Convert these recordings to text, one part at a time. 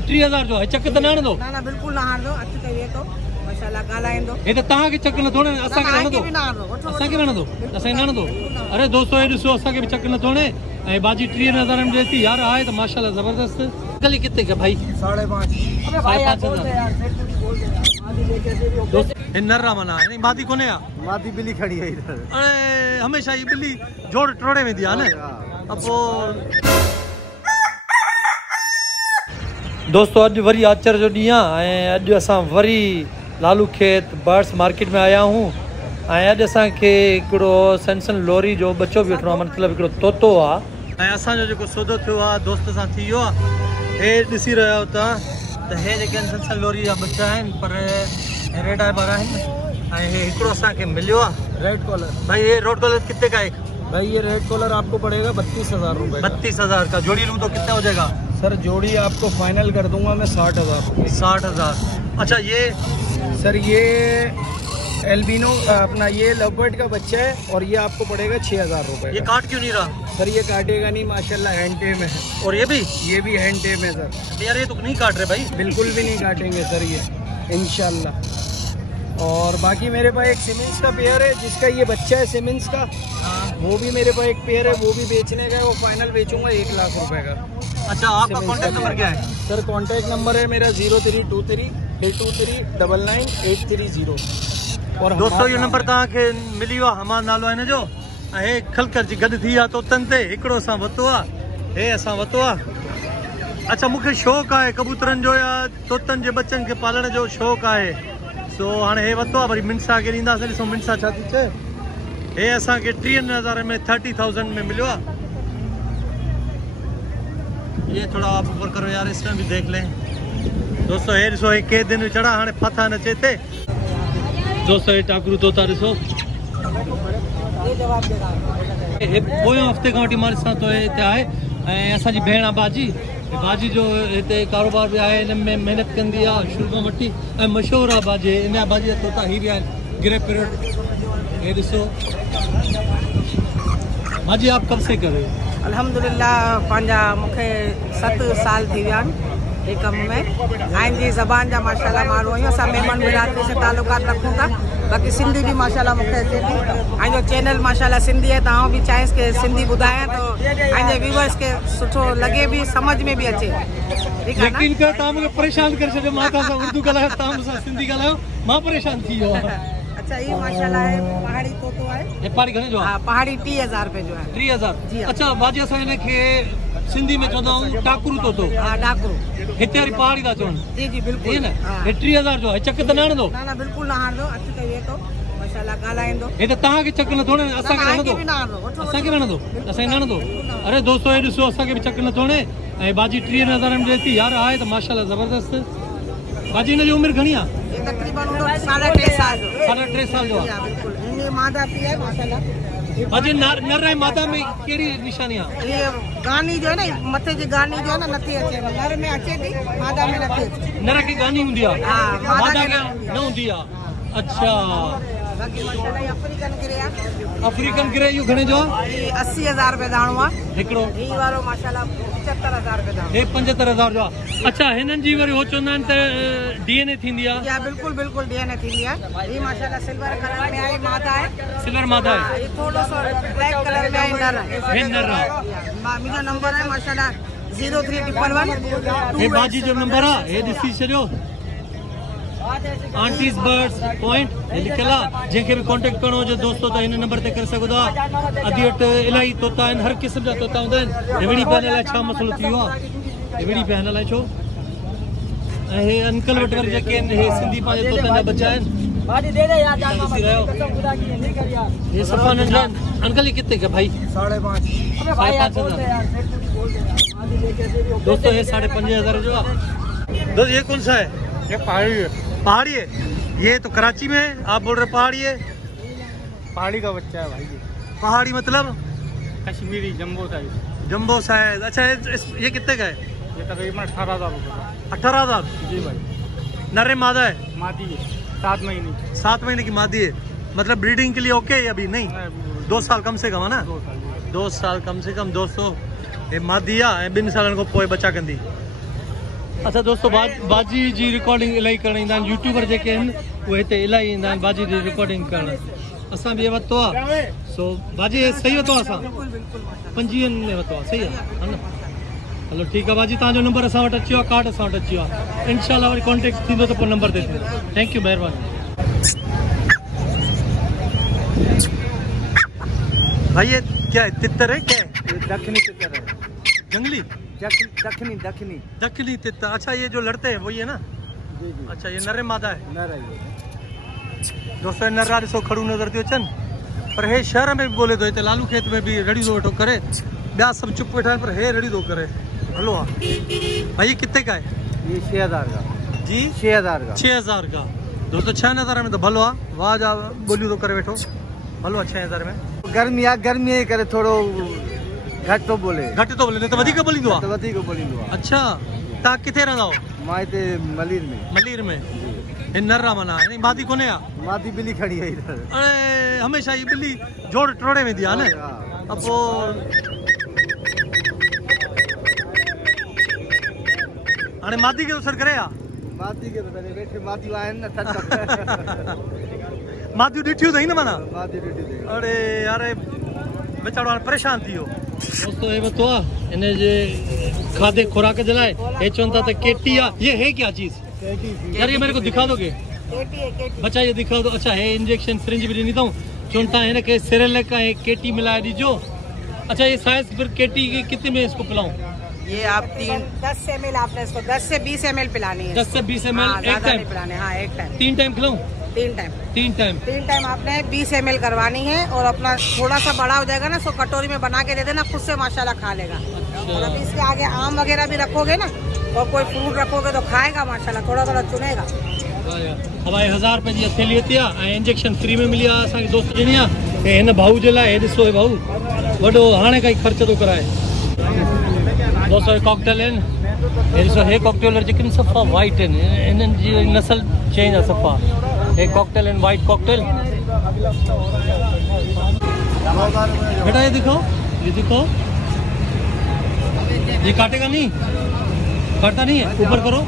3000 जो है चक त न दो ना बिल्कुल ना हार दो अच्छी कहिए तो माशाल्लाह गालाइंदो ये त तां के चक न थोड़े असा के न दो असा के न दो असा न दो अरे दोस्तों ये दिसो असा के भी चक न थोड़े ए बाजी 3000 में देती यार आए तो माशाल्लाह जबरदस्त गली कितने का भाई 5.5 अबे भाई यार बोल दे यार बोल दे यार आदि लेके से भी दोस्त इन नर्रा मना नहीं मादी कोने आ मादी बिल्ली खड़ी है इधर अरे हमेशा ये बिल्ली जोड़ टोड़े में दिया ना अब दोस्तों अज वरी आचर जो ॾींहुं आहे ऐं अॼु असां वरी लालू खेत बर्ड्स मार्केट में आया हूँ ऐं अॼु असांखे हिकिड़ो सनसन लोरी जो बच्चो बि वठिणो आहे मतिलबु हिकिड़ो तोतो आहे ऐं असांजो जेको सौदो थियो आहे दोस्त सां थी वियो आहे हे ॾिसी रहिया आहियो तव्हां त हे जेके आहिनि सनसन लोरी जा बच्चा आहिनि पर रेड आई बार आहिनि ऐं हे हिकिड़ो असांखे मिलियो आहे रेड कॉलर भाई ये रेड कॉलर कितने का है भाई ये रेड कॉलर आपको पड़ेगा 32,000 रुपए 32,000 का जोड़ी लूँ तो कितना हो जाएगा सर जोड़ी आपको फाइनल कर दूंगा मैं 60,000 60,000 अच्छा ये सर ये एल्बिनो अपना ये लवबर्ड का बच्चा है और ये आपको पड़ेगा 6,000 रुपए ये काट क्यों नहीं रहा सर ये काटेगा नहीं माशाल्लाह हैंड टेम है और ये भी हैंड टेम है सर यार ये तो नहीं काट रहे भाई बिल्कुल भी नहीं काटेंगे सर ये इंशाल्लाह और बाकी मेरे पास एक सिमिंस का पेयर है जिसका ये बच्चा है सिमिंस का वो भी मेरे पास एक पेयर है वो भी बेचने का है वो फाइनल बेचूंगा 1 लाख रुपए का अच्छा आपका कॉन्टेक्ट नंबर क्या है सर कॉन्टेक्ट नंबर है मेरा 0323823930 और दोस्तों ये नंबर तव्हांखे मिली वियो आहे हमारो नालो आहे हिन जो ऐं हे खलकर जी गॾु थी आहे तोतनि ते हिकिड़ो असां वरितो आहे हे असां वरितो आहे अच्छा मूंखे शौक़ु आहे कबूतरनि जो या तोतनि जे बच्चनि खे पालण जो शौक़ु आहे सो हाणे हे वरितो आहे वरी मिनसा खे ॾींदासीं ॾिसो मिनसा छा थी चए हे असांखे 30,000 में 30,000 में मिलियो आहे ये थोड़ा आप ऊपर करो यार इसमें भी देख लें दोस्तों हे ॾिसो हे के दिन चढ़ा हाणे फथा न अचे थे दोस्तों ये टाकरू तोता ॾिसो हे पोयों हफ़्ते खां वठी मां ॾिसां थो हिते आहे ऐं असांजी भेण आहे बाजी जो हिते कारोबार भी आहे हिन में महिनत कंदी आहे शुरू खां वठी ऐं मशहूरु आहे बाजी इन बाजी जा तोता ही भी आहिनि गिरे पीरियड ये ॾिसो बाजी आप कब से करे अल्हम्दुलिल्लाह पंहिंजा मूंखे 7 साल थी विया आहिनि हे कम में आइन जी ज़बान जा माशाल्लाह माण्हू आहियूं असां महिमान बिरादरी से ताल्लुकात रखूं था बाक़ी सिंधी भी माशाल्लाह मूंखे अचे थी ऐं जो चैनल माशाल्लाह सिंधी है तव्हां भी चाहिस कि सिंधी ॿुधायां तो पंहिंजे व्यूअर्स खे सुठो लगे भी समझ में भी अचे लेकिन का तव्हां मूंखे परेशान करे छॾियो मां तव्हां सां उर्दू ॻाल्हायो तव्हां मूंसां सिंधी ॻाल्हायो मां परेशान थी वियो अच्छा ये माशाल्लाह है पहाड़ी तोतो है ये पहाड़ी घणे जो हां पहाड़ी 30,000 रुपए जो है 30,000 अच्छा बाजी असां हिन खे सिंधी में चवंदा आहियूं टाकरू तोतो हां टाकरू हिते वारी पहाड़ी था चवनि जी बिल्कुल न हे 30,000 जो है चक त न हणंदो ना बिल्कुल ना हारदो अच्छी कहिए तो माशाल्लाह गालाइंदो हे त तव्हांखे चक न थोड़े असांखे हणंदो असांखे हणंदो असांखे न हणंदो अरे दोस्तों हे ॾिसो असांखे बि चक न थोड़े ऐं बाजी 30,000 में देती यार आहे त माशाल्लाह जबरदस्त बाजी हिन जी उमिरि घणी आहे ये तकरीबन 3.5 साल जो 3.5 साल जो आहे बिल्कुल ये मादा पी है माशाल्लाह बाजी नर ऐं मादा में कहिड़ी निशानी आहे ये गानी जो है ना मथे जी गानी जो है ना नथी अचे नर में अचे थी मादा में नथी अचे नर खे गानी हूंदी आहे हां मादा खे न हूंदी आहे अच्छा बाकी माशाल्लाह ये अफ्रीकन गिरे आहे अफ्रीकन गिरे इहो घणे जो आहे ये 80,000 रुपए दाणो आहे हिकिड़ो ही वारो माशाल्लाह 75,000 रुपए दाणो हे 75,000 जो आहे अच्छा हिननि जी वरी हो चवंदा आहिनि त डीएनए थींदी आहे या बिल्कुल डीएनए थींदी आहे ये माशाल्लाह सिल्वर कलर में आई मादा है सिल्वर मादा है ये थोड़ो सो ब्लैक कलर में आई नर है हे नर आहे मुंहिंजो नंबर है माशाल्लाह 0311 हे बाजी जो नंबर आहे हे ॾिसी छॾियो आंटीज बर्ड्स पॉइंट लिखियल आहे जंहिंखे बि कॉन्टेक्ट करणो हुजे दोस्तों त हिन नंबर ते करे सघो था अॼु वटि इलाही तोता आहिनि हर क़िस्म जा तोता हूंदा आहिनि हे विड़ी पहन लाइ छा मसइलो थी वियो आहे हे विड़ी पहन लाइ छो ऐं हे अंकल वटि वरी जेके आहिनि हे सिंधी पंहिंजे तोतनि जा बच्चा आहिनि ये सफ़ा नंढा आहिनि अंकल ये कितने का भाई 5.5 दोस्तों ये 5,500 जो है दोस्त ये कौन सा है ये पहाड़ी है ये तो कराची में है आप बोल रहे पहाड़ी है पहाड़ी का बच्चा है भाई पहाड़ी मतलब कश्मीरी जम्बो साइज अच्छा ये कितने का है ये तकरीबन 18,000 रुपए 18,000 जी भाई नर मादा है मादी है 7 महीने की मादी है मतलब ब्रीडिंग के लिए ओके है अभी नहीं 2 साल कम से कम है ना 2 साल कम से कम दोस्तों ये मादी है 2 साल को पोए बच्चा कंदी अच्छा दोस्तों, बाजी जी रिकॉर्डिंग इलाही करण ईंदा आहिनि। यूट्यूबर जेके आहिनि उहे हिते इलाही ईंदा आहिनि बाजी जी रिकॉर्डिंग करण। असां बि वरितो आहे। सो बाजी सही वरितो आहे असां 50 में वरितो आहे। सही आहे न? हलो ठीकु आहे बाजी, तव्हांजो नंबर असां वटि अची वियो आहे, कार्ड असां वटि अची वियो आहे। इनशाला वरी कॉन्टेक्ट थींदो त पोइ नंबर ते थींदो। थैंक यू, महिरबानी। भाई ये क्या है? तितर है क्या है? दक्षिणी तितर है। जंगली दक्षिणी दक्षिणी दक्षिणी तितर। अच्छा ये जो लड़ते हैं वही है ना? जी जी। अच्छा ये नर मादा है? नर है ये। दोस्तों नर्रा ॾिसो खड़ू नज़र थी अचनि, पर हे शहर में भी बोले तो हिते लालू खेत में भी रड़ी थो वेठो करे, ॿिया सभु चुप वेठा आहिनि, पर हे रड़ी थो करे। हलो आहे भाई, ये कितने का है? ये 6000 का जी। 6000 का। 6000 का। दोस्तों 6000 में तो भलो आहे, वाह जा बोलियूं थो करे वेठो। भलो आहे 6000 में। गर्मी आहे, गर्मी जे करे थोरो घटि थो बोले। घटि थो बोले, न त वधीक बोलींदो आहे? वधीक बोलींदो आहे। अच्छा, तव्हां किथे रहंदा हो? मां हिते मलीर में। मलीर में। हे नर्रा माना यानी मादी कोन्हे आहे? मादी बिल्ली खड़ी है इधर। अरे हमेशा ही बिल्ली जोड़ टोड़े वेंदी आहे न। अब पोइ हाणे मादी खे असर करे आहे? मादी के पता नहीं, वेठे मादी आहिनि न थक। मादियूं ॾिठियूं अथई न माना? मादी ॾिठी अथई। अरे यार बेचारो हाणे परेशान थी वियो। दोस्तों हे वरितो आहे हिन जे खाधे खुराक जे लाइ। हे चवनि था त केटी आहे। ये है क्या चीज़ यार? ये मेरे को दिखा दोगे बच्चा? ये दिखा दो। अच्छा है इंजेक्शन सिरिंज भी ॾिनी अथऊं। चवनि था हिन खे सिरेलेक ऐं केटी मिलाए ॾिजो। अच्छा ये साइज फिर केटी के कितने में इसको पिलाऊं? ये आप 10 ml आपने इसको 10 से 20 ml पिलानी है। 10 से 20 ml एक टाइम पिलाने? हाँ एक टाइम। 3 टाइम खिलाऊं? 3 टाइम आपने 20 ml करवानी है। और अपना थोड़ा सा बड़ा हो जाएगा ना, सो कटोरी में बना के दे देना, खुद से माशाल्लाह खा लेगा। और अभी इसके आगे आम वगैरह भी रखोगे ना, और कोई फ्रूट रखोगे तो खाएगा माशाल्लाह, थोड़ा थोड़ा चुनेगा। अब 1000 रुपए जी थैली अची आहे ऐं इंजेक्शन फ्री में मिली आहे असांखे दोस्त ॾिनी आहे। ऐं हिन भाऊ जे लाइ हे ॾिसो, हे भाऊ वॾो हाणे खां ई ख़र्च थो कराए। दोस्तों हे कॉकटेल आहिनि। हे ॾिसो, हे कॉकटेल जेके सफ़ा वाइट आहिनि, हिननि जी नस्ल चेंज आहे सफ़ा। हे कॉकटेल आहिनि, वाइट कॉकटेल। बेटा ये दिखाओ, ये दिखाओ। ये काटेगा नहीं? काटता नहीं है? ऊपर करो,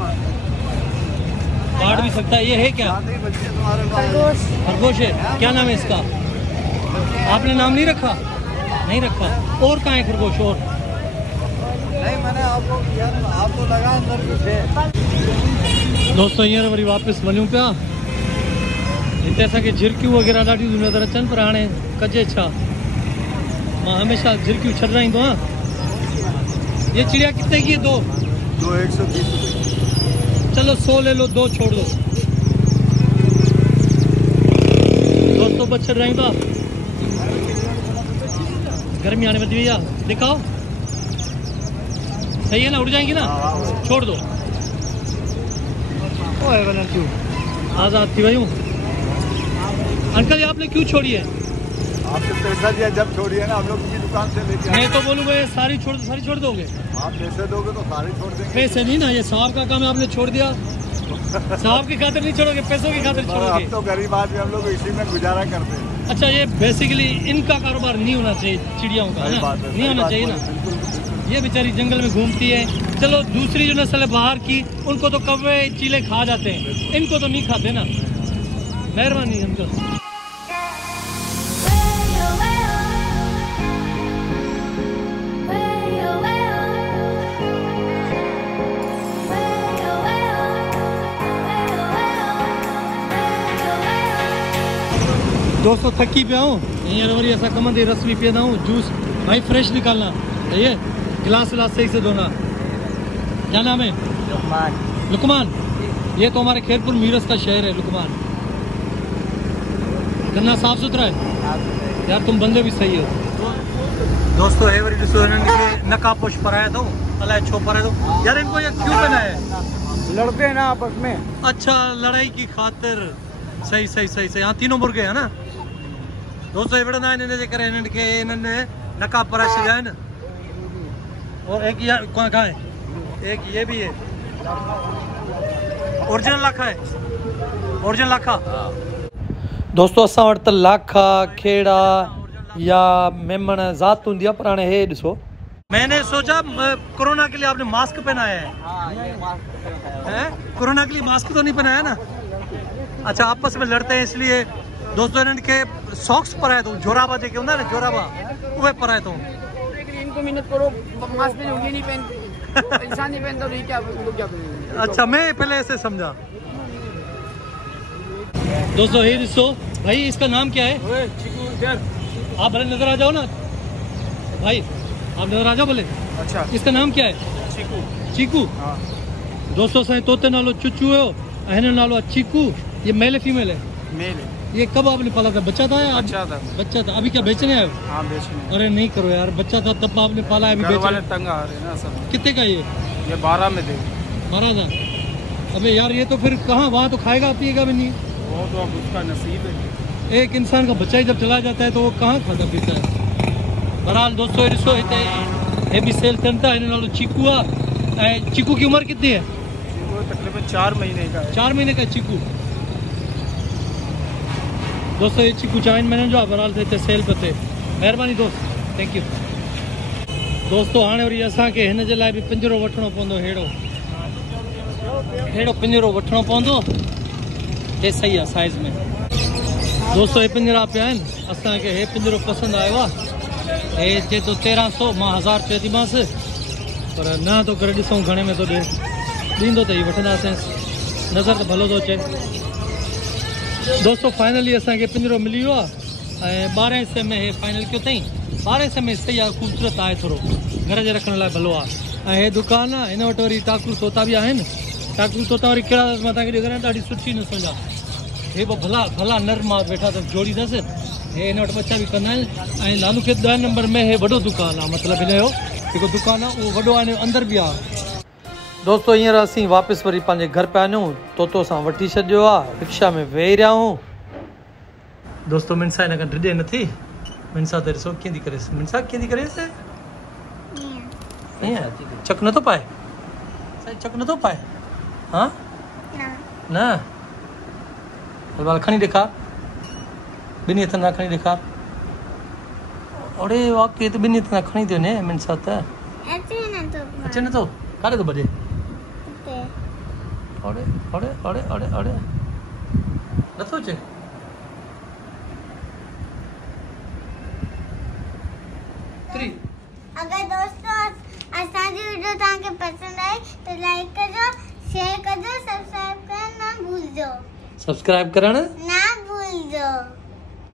काट भी सकता है। ये है क्या? खरगोश है। क्या नाम है इसका? आपने नाम नहीं रखा? नहीं रखा। और कहाँ है खरगोश? और नहीं, मैंने आपको लगा अंदर भी थे। दोस्तों हींअर वरी वापसि वञूं पिया। हिते असांखे झिरकियूं वग़ैरह ॾाढियूं थियूं नज़र अचनि, पर हाणे कजे छा। मां हमेशह झिरकियूं छॾाईंदो आहियां। ये चिड़िया कितने की है? 2 120। चलो 100 ले लो, 2 छोड़ दो। दोस्तों बच्चे रहेगा, गर्मी आने में दिया दिखाओ। सही है ना? उड़ जाएंगी ना? छोड़ दो। क्यों आजाद थी भाई। अंकल ये आपने क्यों छोड़ी है? आपने पैसा दिया जब छोड़ी है ना, हम लोग की दुकान से लेके। मैं तो बोलूँ भाई सारी छोड़ दोगे? आप पैसे दोगे तो सारी छोड़ देंगे। पैसे नहीं ना, ये साहब का काम है, आपने छोड़ दिया। साहब की खातिर नहीं छोड़ोगे, पैसों की खातिर छोड़ोगे। हम तो गरीब आदमी, हम लोग इसी में गुजारा करते हैं। अच्छा ये बेसिकली इनका कारोबार नहीं होना चाहिए, चिड़ियाओं का ना? नहीं होना चाहिए ना। ये बेचारी जंगल में घूमती है। चलो दूसरी जो नस्ल है बाहर की, उनको तो कौवे चीले खा जाते हैं, इनको तो नहीं खाते ना। मेहरबानी अंकल। दोस्तों थकी पिया हूँ, हींअर वरी असां कम ते रस भी पीअंदा आहियूं। जूस भाई फ्रेश निकालना, सही है? गिलास विलास सही से धोना। क्या नाम है? लुकमान। ये तो हमारे खैरपुर मीरस का शहर है, लुकमान। गन्ना साफ सुथरा है यार, तुम बंदे भी सही हो। दोस्तों हे वरी ॾिसो, हिननि खे नकाबपोश पराया अथऊं, अलाए छो पराया अथऊं यार। इनको ये क्यों पहना है? लड़ते हैं ना आपस में। अच्छा लड़ाई की खातिर। सही सही सही सही। हाँ तीनों मुर्गे है ना। दोस्तों विढ़ंदा आहिनि हिन जे करे, हिननि खे हिननि नकाब पराए छॾिया आहिनि। और एक यार कहाँ है? एक ये भी है। ओरिजिनल लाखा है? ओरिजिनल लाखा। दोस्तों असां वटि त लाखा, खेड़ा या मेमण ज़ात हूंदी आहे, पर हाणे हे ॾिसो मैंने सोचा कोरोना के लिए आपने मास्क पहनाया है। हैं? कोरोना के लिए मास्क तो नहीं पहनाया ना? अच्छा, आपस में लड़ते हैं इसलिए दोस्तों इनके सॉक्स पर है तो जोराबा जेके होंदा ना जोराबा वो पर है तो इनको मिनट करो मास्क में ये नहीं पहनते इंसान नहीं पहनता तो क्या पहनेंगे। अच्छा, मैं पहले ऐसे समझा। दोस्तों ये दोस्तों भाई इसका नाम क्या है? आप भले नजर आ जाओ ना भाई, आप नजर आ जाओ भले। अच्छा, इसका नाम क्या है? चीकू। चीकू। दोस्तों साईं तोते नालो चुचू है, हिन नालो चीकू। ये मेल है फीमेल है? मेल है। ये कब आपने पाला था? बच्चा था या बच्चा था? अभी क्या बेचने आए हो? हाँ, बेचने। अरे नहीं करो यार, बच्चा था तब आपने पाला है, अभी बेच वाले तंग आ रहे हैं ना सब। कितने का ये 12 में दे। 12,000। अबे यार ये तो फिर कहाँ, वहाँ तो खाएगा पिएगा भी नहीं। वो तो अब उसका नसीब है। एक इंसान का बच्चा ही जब चला जाता है तो वो कहाँ खाता पीता है। बहरहाल दोस्तों ये भी सेल थियनि था, इन नालो चीकू आहे। चीकू की उम्र कितनी है? तकरीबन 4 महीने का है। 4 महीने का चीकू। दोस्तों ये चीकू 4 महीने जो आहे, बहरहाल हिते सेल पे थे। महिरबानी दोस्त, थैंक यू। दोस्तों हाणे वरी असांखे हिन जे लाइ बि पिंजरो वठिणो पवंदो। अहिड़ो पिंजरो वठिणो पवंदो हे सही आहे साइज़ में। दोस्तों हे पिंजरा पिया आहिनि, असांखे हे पिंजरो पसंदि आयो आहे। हे चए थो 1300, मां 1000 चयोमांसि, पर न थो करे ॾिसूं घणे में थो ॾिए। ॾींदो त ही वठंदासीं, नज़र त भलो थो अचे। दोस्तों फाइनली असांखे पिंजरो मिली वियो आहे ऐं 1200 में हे फाइनल कयो अथई। 1200 में सही आहे, ख़ूबसूरत आहे, थोरो घर जे रखण लाइ भलो आहे। ऐं हे दुकानु आहे, हिन वटि वरी टाकू तोता बि आहिनि। टाकू तोता वरी कहिड़ा मां तव्हांखे ॾेखारियां, ॾाढी सुठी नस्ल जा। हे बि भला नर मां वेठा अथसि जोड़ी अथसि। हे हिन वटि बच्चा बि कंदा आहिनि। ऐं लालू खे 10 नंबर में हे वॾो दुकानु आहे, मतिलबु हिनजो जेको दुकानु आहे उहो वॾो आहे, अंदरि बि आहे। दोस्तों हींअर असीं वापसि वरी पंहिंजे घर पिया वञूं। तोतो सां वठी छॾियो आहे, रिक्शा में वेही रहिया आहियूं। दोस्तों मिनसा हिन खां डिॼे नथी। मिनसा त ॾिसो कीअं थी करेसि। मिनसा कीअं थी करेसि? ईअं चक नथो पाए? साईं चक नथो पाए? हाँ न हल खणी ॾेखार, ॿिनी हथनि सां खणी ॾेखार। अड़े वाकई त ॿिनी हथनि सां खणी थी वञे मिनसा त। अचे नथो? काॾे थो भॼे? अड़े अड़े अड़े अड़े अड़े नथो अचे। अगर दोस्तों असांजी वीडियो तव्हांखे पसंद आई तो लाइक कजो, शेयर कजो, सब्सक्राइब करण ना भूलजो। सब्सक्राइब करण ना भूलजो।